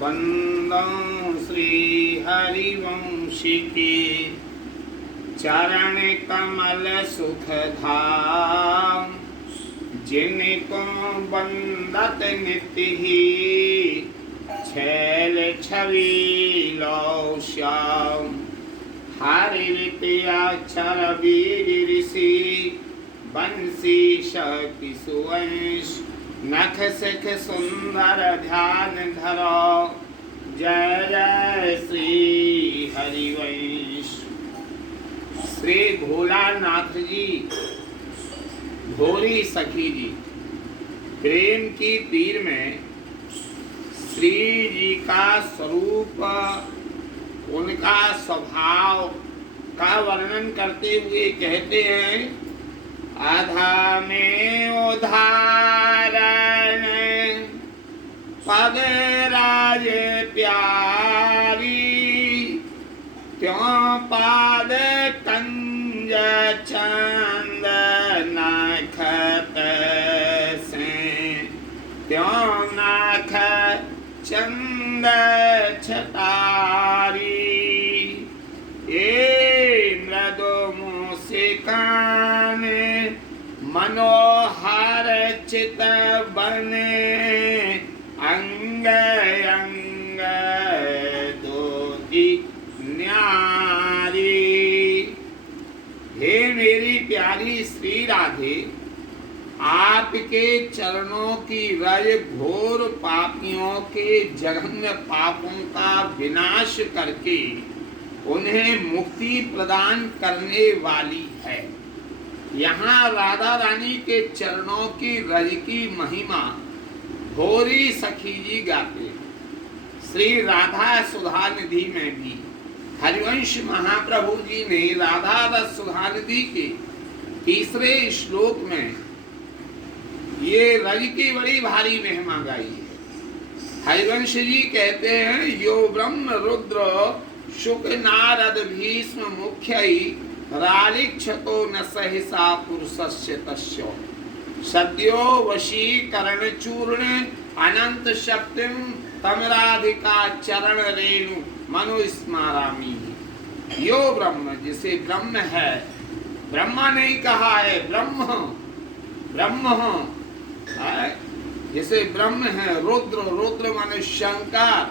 बंदों श्री हरिवंश के चरण कमल सुख धाम, जिनको बंदत नित्य ही छैल छवि लो श्याम। हरि विद्याक्षर वीर ऋषि बंसी शक्ति सुवंश, नख सिख सुंदर ध्यान धरो, जय जय श्री हरिवंश। श्री भोलानाथ जी, भोली सखी जी, प्रेम की तीर में श्री जी का स्वरूप, उनका स्वभाव का वर्णन करते हुए कहते हैं, आधा में उदाहरण पद राज प्यारी, त्यों पाद कंज चंद नखत से, त्यों नख चंद छतारी, ये मृदु मुस्कान मनोहर चित बने, अंग अंग दोती न्यारी। हे मेरी प्यारी श्री राधे, आपके चरणों की रज घोर पापियों के जघन्य पापों का विनाश करके उन्हें मुक्ति प्रदान करने वाली है। यहाँ राधा रानी के चरणों की रज की महिमा भोरी सखी जी गाते हैं। श्री राधा सुधा निधि में भी हरिवंश महाप्रभु जी ने राधा रस सुधा निधि के तीसरे श्लोक में ये रज की बड़ी भारी महिमा गाई है। हरिवंश जी कहते हैं, यो ब्रह्म रुद्र शुक नारद भीष्म मुख्यई, रालिक्षतो न सहसा पुरुषस्य तस्य, सद्यो वशीकरण चूर्ण अनंत शक्तिम तमराधिका चरण रेणु मनु स्मारामी। यो ब्रह्म, जिसे ब्रह्म है, ब्रह्मा नहीं कहा है, ब्रह्म ब्रह्म है, जिसे ब्रह्म है। रुद्र, रुद्र माने शंकर।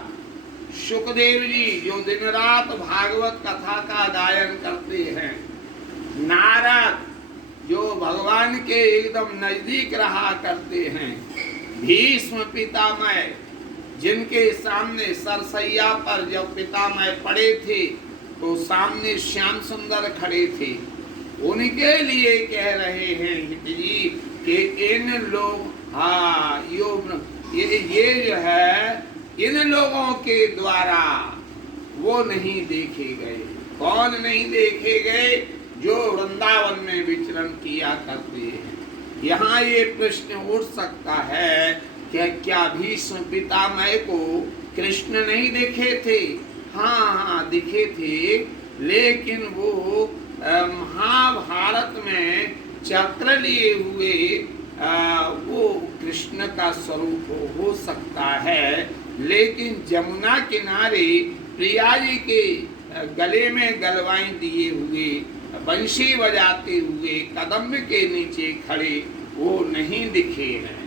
सुखदेव जी जो दिन रात भागवत कथा का गायन करते हैं। नारद जो भगवान के एकदम नजदीक रहा करते हैं। भीष्म पितामह, जिनके सामने सरसैया पर जब पितामह पड़े थे तो सामने श्याम सुंदर खड़े थे। उनके लिए कह रहे हैं हित जी कि इन लोग, हाँ, ये जो है, इन लोगों के द्वारा वो नहीं देखे गए। कौन नहीं देखे गए? जो वृंदावन में विचरण किया करते हैं। यहाँ ये प्रश्न उठ सकता है कि क्या भीष्म पितामह को कृष्ण नहीं दिखे थे? हाँ हाँ दिखे थे, लेकिन वो महाभारत में चक्र लिए हुए वो कृष्ण का स्वरूप हो सकता है। लेकिन जमुना किनारे प्रिया जी के गले में गलवाएं दिए हुए, बंशी बजाते हुए कदम के नीचे खड़े वो नहीं दिखे हैं।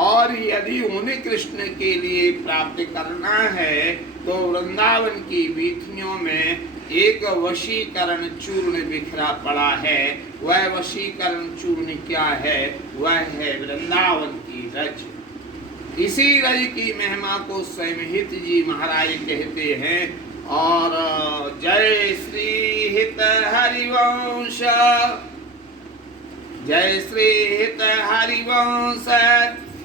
और यदि उन्हें कृष्ण के लिए प्राप्त करना है तो वृंदावन की वीथियों में एक वशीकरण चूर्ण बिखरा पड़ा है। वह वशीकरण चूर्ण क्या है? वह है वृंदावन की रज। इसी रज की महिमा को स्वयं हित जी महाराज कहते हैं। और जय श्री हित हरिवंश, जय श्री हित हरिवंश,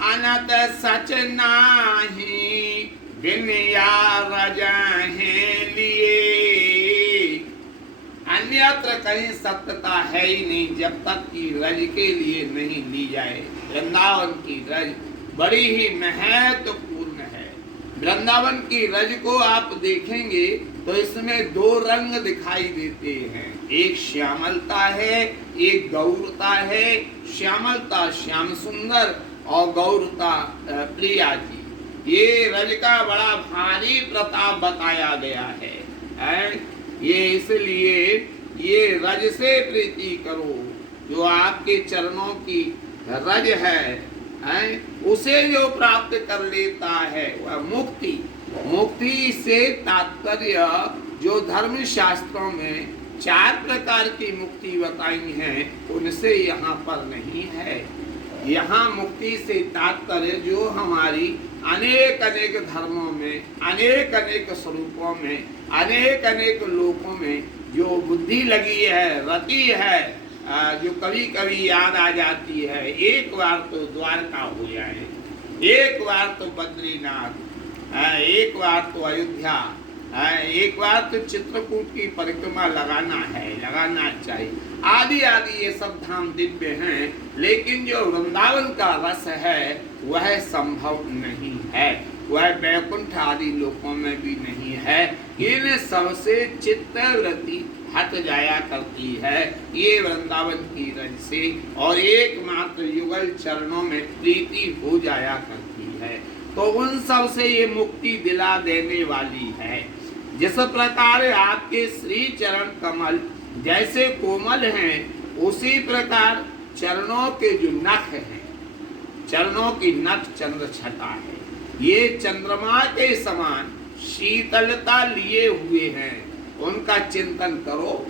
अनंत सच नाही बिनिया रजाहे लिए। अन्यत्र कहीं सत्यता है ही नहीं जब तक कि रज के लिए नहीं ली जाए। वृंदावन की रज बड़ी ही महत्वपूर्ण है। वृंदावन की रज को आप देखेंगे तो इसमें दो रंग दिखाई देते हैं। एक श्यामलता है, एक गौरता है। श्यामलता श्याम सुंदर और गौरता प्रिया जी। ये रज का बड़ा भारी प्रताप बताया गया है? ये इसलिए ये रज से प्रीति करो, जो आपके चरणों की रज है, उसे जो प्राप्त कर लेता है वह मुक्ति। मुक्ति से तात्पर्य जो धर्म शास्त्रों में 4 प्रकार की मुक्ति बताई हैं, उनसे यहाँ पर नहीं है। यहाँ मुक्ति से तात्पर्य जो हमारी अनेक अनेक धर्मों में, अनेक अनेक स्वरूपों में, अनेक अनेक लोकों में जो बुद्धि लगी है, रति है, जो कभी कभी याद आ जाती है, एक बार तो द्वारका हो जाए, एक बार तो बद्रीनाथ, एक बार तो अयोध्या, एक बार तो चित्रकूट की परिक्रमा लगाना चाहिए। आदि आदि ये सब धाम दिव्य हैं, लेकिन जो वृंदावन का रस है वह संभव नहीं है, वह वैकुंठ आदि लोकों में भी नहीं है। इन सबसे चित्त वृत्ति हट जाया करती है ये वृंदावन की रज से, और एकमात्र युगल चरणों में प्रीति हो जाया करती है। तो उन सब से ये मुक्ति दिला देने वाली है। जिस प्रकार आपके श्री चरण कमल जैसे कोमल हैं, उसी प्रकार चरणों के जो नख हैं, चरणों की नख चंद्र छटा है, ये चंद्रमा के समान शीतलता लिए हुए हैं। उनका चिंतन करो,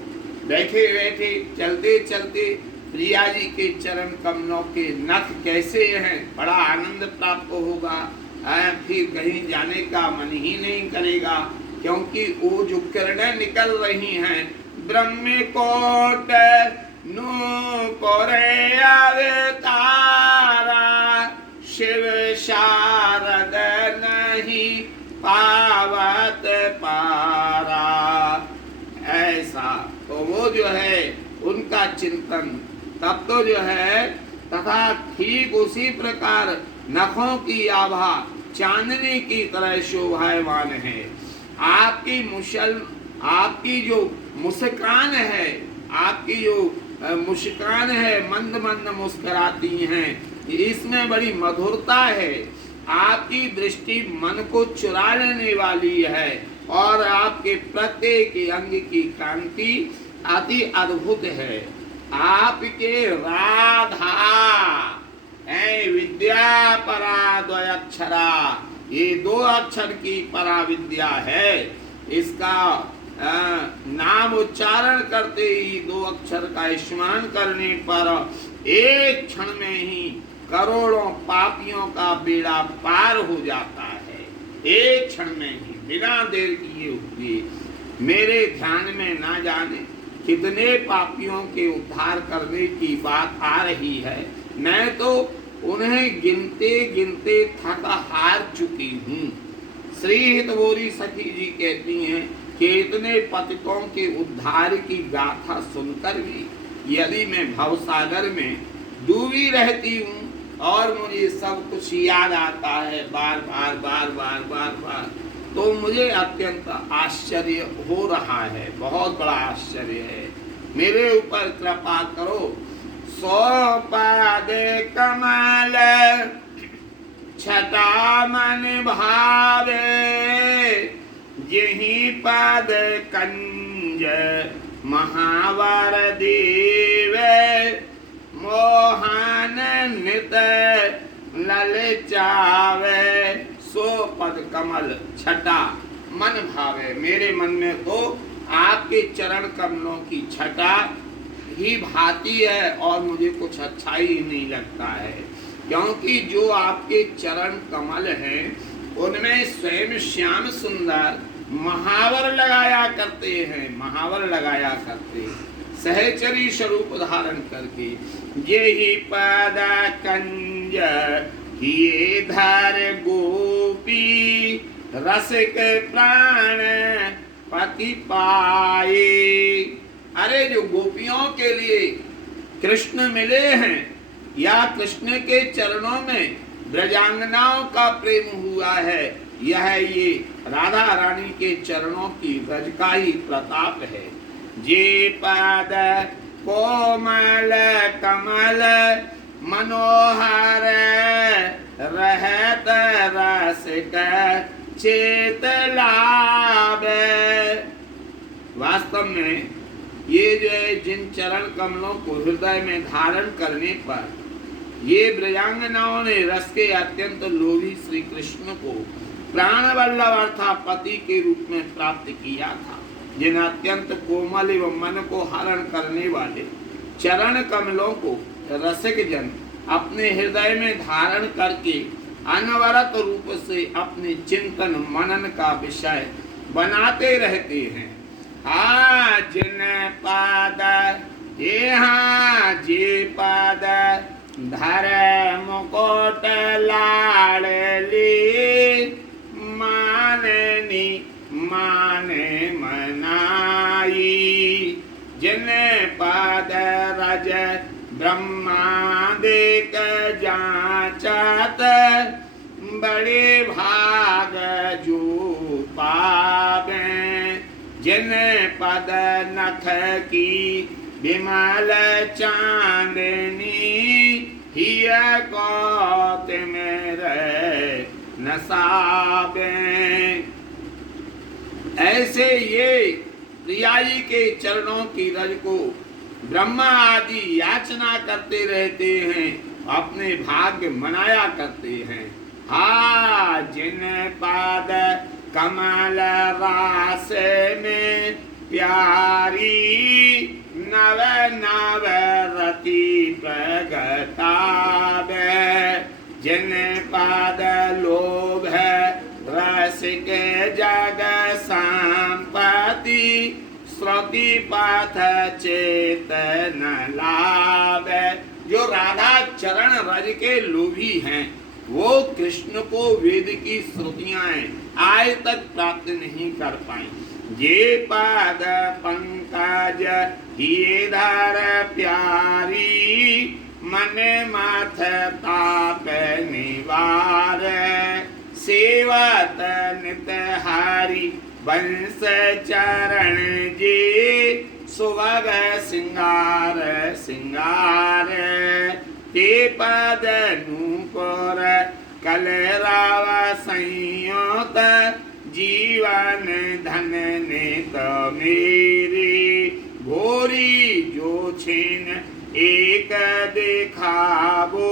बैठे बैठे, चलते चलते प्रिया जी के चरण कमलों के नख कैसे हैं, बड़ा आनंद प्राप्त होगा। फिर कहीं जाने का मन ही नहीं करेगा, क्योंकि वो जो किरणें निकल रही हैं, ब्रह्मकोट नूपुर अवतारा, शिव शारद नहीं पावत पारा, ऐसा तो वो जो है उनका चिंतन तब तो जो है। तथा ठीक उसी प्रकार नखों की आभा चांदनी की तरह शोभायमान है। आपकी जो मुस्कान है, आपकी जो मुस्कान है, मंद मंद मुस्कुराती हैं, इसमें बड़ी मधुरता है। आपकी दृष्टि मन को चुरा लेने वाली है, और आपके प्रत्येक अंग की कांति अति अद्भुत है। आपके राधा विद्या परा द्वयक्षरा, ये 2 अक्षर की परा विद्या है। इसका नाम उच्चारण करते ही, 2 अक्षर का स्मरण करने पर एक क्षण में ही करोड़ों पापियों का बेड़ा पार हो जाता है। एक क्षण में ही, बिना देर किए हुए। मेरे ध्यान में ना जाने कितने पापियों के उद्धार करने की बात आ रही है। मैं तो उन्हें गिनते गिनते थका हार चुकी हूँ। श्री हितवोरी सखी जी कहती हैं कि इतने पतितों के उद्धार की गाथा सुनकर भी यदि मैं भवसागर में डूबी रहती हूँ और मुझे सब कुछ याद आता है बार बार बार बार बार बार, तो मुझे अत्यंत आश्चर्य हो रहा है, बहुत बड़ा आश्चर्य है। मेरे ऊपर कृपा करो। 100 पाद कमल छटा मन भावे, यही पद कंज महावर देवे, मोहन नित ललचावे। 100 पद कमल छटा मन भावे, मेरे मन में तो आपके चरण कमलों की छटा ही भाती है, और मुझे कुछ अच्छा ही नहीं लगता है। क्योंकि जो आपके चरण कमल हैं, उनमें स्वयं श्याम सुंदर महावर लगाया करते हैं, महावर लगाया करते हैं, सहचरी स्वरूप धारण करके। यही पद कंज ये धर गोपी, रसिक प्राण पति पाए। अरे जो गोपियों के लिए कृष्ण मिले हैं, या कृष्ण के चरणों में ब्रजांगनाओं का प्रेम हुआ है, यह ये राधा रानी के चरणों की ब्रज का ही प्रताप है। जे पद कोमल कमल मनोहर रहत रसिक चेत लाभ। वास्तव में ये जो है जिन चरण कमलों को हृदय में धारण करने पर ये ब्रजांगनाओं ने रस के अत्यंत लोभी श्री कृष्ण को प्राण वल्लभ अर्थात पति के रूप में प्राप्त किया था। जिन अत्यंत कोमल एवं मन को हरण करने वाले चरण कमलों को रसिक जन अपने हृदय में धारण करके अनवरत रूप से अपने चिंतन मनन का विषय बनाते रहते हैं। जिन पाद जे पाद धर मुकुट लाडली माननी माने मनाई। जिन पाद रज ब्रह्मादिक जांचत बड़े भाग जो पावे। जिन पद नख की विमल चांदनी हिय कौत मेरे नसाबे। ऐसे ये प्रियाई के चरणों की रज को ब्रह्मा आदि याचना करते रहते हैं, अपने भाग्य मनाया करते हैं। जिन पाद कमल रास में प्यारी नव नव रति प्रगटावे। जिन पाद लोभ रसिक जग संपत्ति श्रुति पथ चेतन लावे। जो राधा चरण रज के लोभी हैं वो कृष्ण को वेद की श्रुतियां आज तक प्राप्त नहीं कर पाई। ये पाद पंकज हिये धर प्यारी मन माथ ताप निवार। सेवत नित हरि वंश चरण जे सुभग सिंगार सिंगार। ते पद नूपुर कलराव संयोत जीवन धन ने तो मेरी। भोरी जो छिन एक दिखावो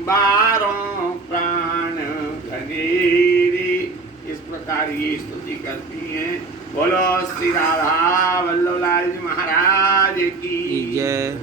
बारों प्राण घनेरी। इस प्रकार ये स्तुति करती हैं। बोलो श्री राधा वल्लभ लाल जी महाराज की जय।